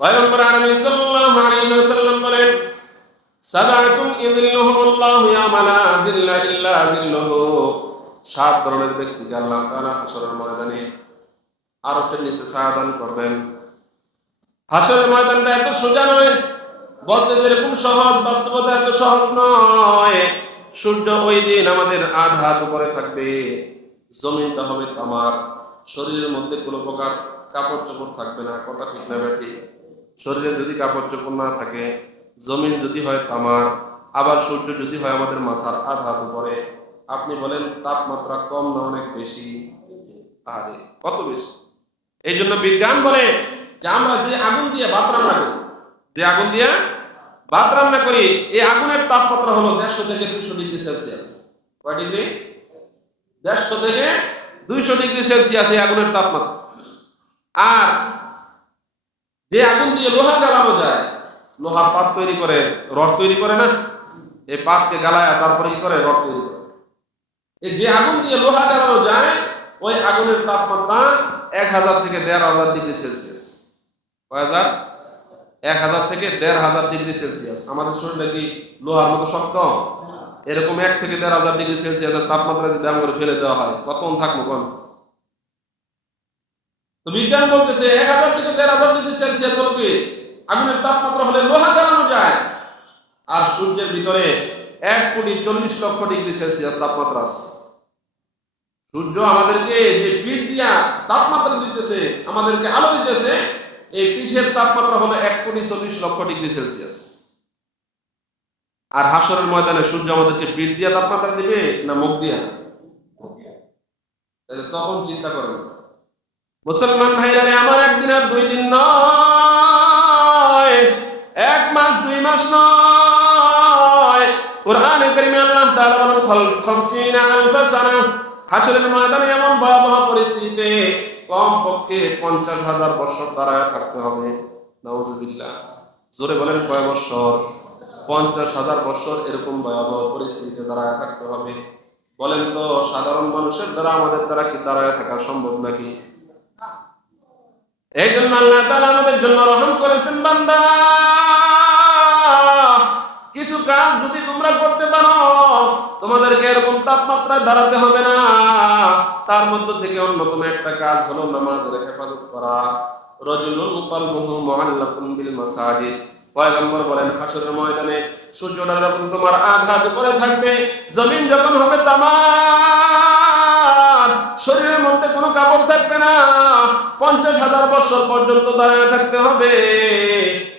পয়গম্বর ওয়াসাল্লাম বলেন সাদাতুন ইযিল্লুহুমুল্লাহু সাত ধরনের ব্যক্তিকে আল্লাহ তাআলা হাসরের ময়দানে আরশের নিচে ছায়া করবেন হাসরের ময়দানটা এত সোজা নয় বলতে যেরকম সহজ বাস্তবতা এত সহজ নয় সূর্য ওই দিন আমাদের আধ হাত উপরে থাকবে জমিনটা হবে তামার শরীরের মধ্যে কোনো প্রকার কাপড় চোপড় থাকবে না কথা ঠিক না শরীরে যদি কাপড় চোপড় না থাকে, জমিন যদি হয় তামার, আবার সূর্য যদি হয় আমাদের মাথার আধ হাত উপরে, আপনি বলেন তাপমাত্রা কম না অনেক বেশি? আরে, কত বেশি? এই জন্য বিজ্ঞান বলে যে আমরা যে আগুন দিয়ে ভাত রান্না করি, যে আগুন দিয়ে ভাত রান্না করি, এই আগুনের তাপমাত্রা হলো দেড়শো থেকে দুশো ডিগ্রি সেলসিয়াস। কয় ডিগ্রি? দেড়শো থেকে দুইশো ডিগ্রি সেলসিয়াস এই আগুনের তাপমাত্রা। আর যে আগুন দিয়ে লোহা জ্বালানো যায় লোহার পাত তৈরি করে, রড তৈরি করে না? এই পাতকে গালায় তারপরে কি করে? রড তৈরি করে। এই যে আগুন দিয়ে লোহা জ্বালানো যায়, ওই আগুনের তাপমাত্রা এক হাজার থেকে দেড় হাজার ডিগ্রি সেলসিয়াস। কয় হাজার? এক হাজার থেকে দেড় হাজার ডিগ্রি সেলসিয়াস। আমাদের শরীরটা কি লোহার মতো শক্ত? এরকম এক থেকে দেড় হাজার ডিগ্রি সেলসিয়াসের তাপমাত্রা যদি করে ফেলে দেওয়া হয়, কতক্ষণ থাকব কোন বিজ্ঞান বলতেছে, এক হাজার থেকে দেড় হাজার ডিগ্রি সেলসিয়াস হলো আগুনের তাপমাত্রা হলে লোহা জ্বালানো যায়। আর সূর্যের ভিতরে এক কোটি চল্লিশ লক্ষ ডিগ্রি সেলসিয়াস তাপমাত্রা আছে। সূর্য আমাদেরকে যে পিঠ দিয়া তাপমাত্রা দিতেছে, আমাদেরকে আলো দিতেছে, এই পিঠের তাপমাত্রা হলো এক কোটি চল্লিশ লক্ষ ডিগ্রি সেলসিয়াস। আর হাসরের ময়দানে সূর্য আমাদেরকে পিঠ দিয়া তাপমাত্রা দিবে না মুখ দিয়া? তখন চিন্তা করেন। মুসলমান ভাইরা আমার একদিন আর দুই দিন নয়। এক মাস, দুই মাস নয়। কোরআনে কারিমে আল্লাহ তাআলা বলেন খামসিনা আলফা সানা হাসরের ময়দানে এমন ভয়াবহ পরিস্থিতিতে কম পক্ষে পঞ্চাশ হাজার বছর দাঁড়ায় থাকতে হবে। নাউজুবিল্লাহ। জোরে বলেন কয় বছর? পঞ্চাশ হাজার বছর এরকম ভয়াবহ পরিস্থিতিতে দাঁড়ায় থাকতে হবে। বলেন তো, সাধারণ মানুষের দ্বারা আমাদের দ্বারা কি দাঁড়ায় থাকা সম্ভব নাকি? এই জন্য আল্লাহ আমাদের জন্য রহম করেছেন, বান্দা। কিছু কাজ যদি তোমরা করতে পারো, তোমাদেরকে এরকম তাপমাত্রায় দাঁড়াতে হবে না। তার মধ্যে থেকে অন্যতম একটা কাজ হলো নামাজের হেফাজত করা। রজুলুল কলবুহু মুআল্লাকুন বিল মাসাজিদ। পয়গম্বর বলেন হাসরের ময়দানে সূর্যটা যখন তোমার আঘাত করে থাকবে, জমিন যখন হবে তামার শরীরের মধ্যে কোনো কাপড় থাকবে না। পঞ্চাশ হাজার বছর পর্যন্ত দাঁড়িয়ে থাকতে হবে।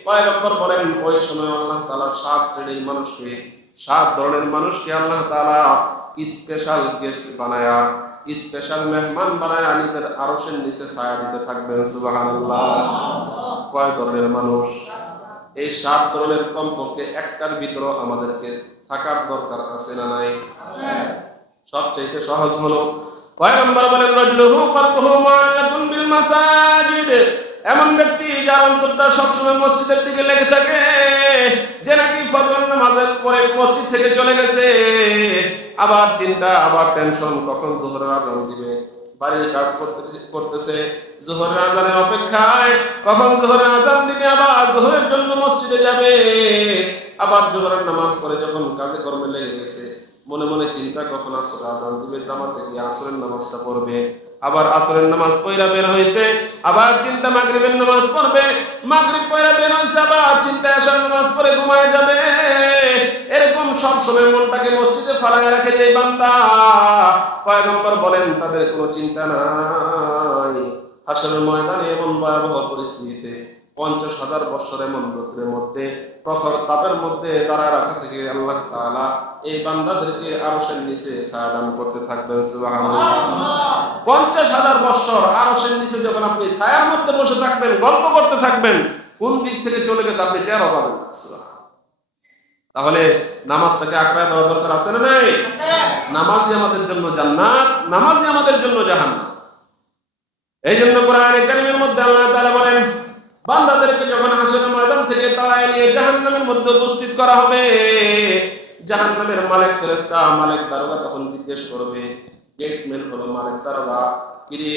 পয়গম্বর বলেন, ওই সময় আল্লাহ তাআলা সাত শ্রেণির মানুষকে, সাত ধরনের মানুষকে আল্লাহ তাআলা স্পেশাল গেস্ট বানায়া স্পেশাল মেহমান বানায়া নিজের আরশের নিচে ছায়া দিতে থাকবেন, সুবহানাল্লাহ। কয় ধরনের মানুষ? এই সাত ধরনের কমপক্ষে একটার ভিতরও আমাদেরকে থাকার দরকার আছে না নাই? সবচেয়ে সহজ হলো এমন ব্যক্তি যার অন্তরটা সবসময় মসজিদের দিকে লেগে থাকে, যে নাকি ফজর নামাজের পরে মসজিদ থেকে চলে গেছে। আবার চিন্তা, আবার টেনশন কখন জোহরের আজান দিবে? বাড়ির কাজ করতে করতেছে, জোহরের আজানের অপেক্ষায়, কখন জোহরের আজান দিবে? আবার জোহরের জন্য মসজিদে যাবে। আবার জোহরের নামাজ পড়ে যখন কাজে কর্মে লেগে গেছে মনে মনে চিন্তা কখন আসর আজান দিবে? জামাতে গিয়ে আসরের নামাজটা পড়বে। আবার আসরের নামাজ পয়রা বের হয়েছে আবার চিন্তা মাগরিবের নামাজ পড়বে। মাগরিব পয়রা বের হয়েছে আবার চিন্তা আসার নামাজ পড়ে ঘুমায় যাবে। এরকম সব সময় মনটাকে মসজিদে ফালায় রাখে যে বান্দা। পয়গম্বর বলেন, তাদের কোনো চিন্তা নাই। হাসরের ময়দানে এমন ভয়াবহ পরিস্থিতিতে পঞ্চাশ হাজার বছর এমন মধ্যে, প্রখর তাপের মধ্যে তারা রাখা থেকে আল্লাহ তাআলা এই বান্দাদেরকে আরশের নিচে ছায়া দান করতে থাকবেন পঞ্চাশ হাজার বছর আরশের নিচে যখন আপনি ছায়ার মধ্যে বসে থাকবেন, গল্প করতে থাকবেন, কোন দিক থেকে চলে গেছে আপনি টেরও পাবেন তাহলে নামাজটাকে আঁকড়ায় দেওয়া দরকার আছে না নাই? নামাজই আমাদের জন্য জান্নাত, নামাজই আমাদের জন্য জাহান্নাম। এই জন্য কোরআনে কারিমের জাহান্নামের মধ্যে উপস্থিত করা হবে। জাহান্নামের মালিক ফেরেশতা, মালিক দারোগা তখন জিজ্ঞেস করবে গেটম্যান হলো মালিক দারোগা? কিরে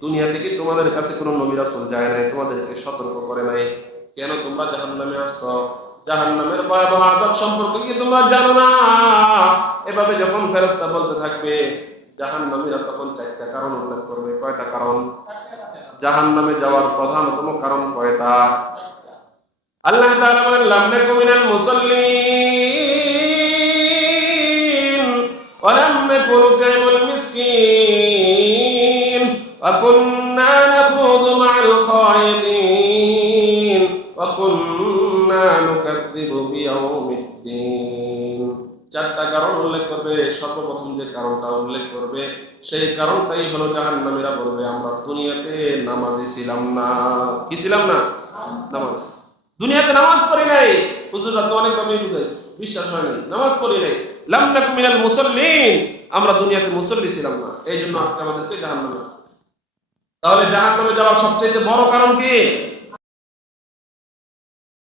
দুনিয়া থেকে তোমাদের কাছে কোনো নবী রাসূল যায় নাই? তোমাদেরকে সতর্ক করে নাই? কেন তোমরা জাহান্নামে আসছো? জাহান্নামের ভয়াবহ আযাব সম্পর্কে কি তোমরা জানো না? এভাবে যখন ফেরেশতা বলতে থাকবে, জাহান্নামীরা তখন চারটা কারণ উল্লেখ করবে। কয়টা কারণ? জাহান্নামে যাওয়ার প্রধানতম কারণ কয়টা? আল্লাহ তাআলা বলেন লাম নাকু মুসাল্লিন, ওয়া মিসকিন, ওয়া কুন্না নাখুদু মা'আল খায়িদিন, ওয়া কুন্না নুকাযযিবু বিয়াউমিদ্দিন চারটা কারণ উল্লেখ করবে, সর্বপ্রথম যে কারণটা উল্লেখ করবে, সেই কারণটাই হলো জাহান্নামীরা বলবে, আমরা দুনিয়াতে নামাজি ছিলাম না। কি ছিলাম না? নামাজ। দুনিয়াতে নামাজ পড়ি নাই। হুজুররা তো অনেক ভাবে বুঝাইছে বিশ্বাস হয় নাই, নামাজ পড়ি নাই। লাম নাকু মিনাল মুসাল্লিন, আমরা দুনিয়াতে মুসল্লি ছিলাম না এই জন্য আজকে আমাদেরকে জাহান্নামে। তাহলে জাহান্নামে যাওয়ার সবচেয়ে বড় কারণ কি?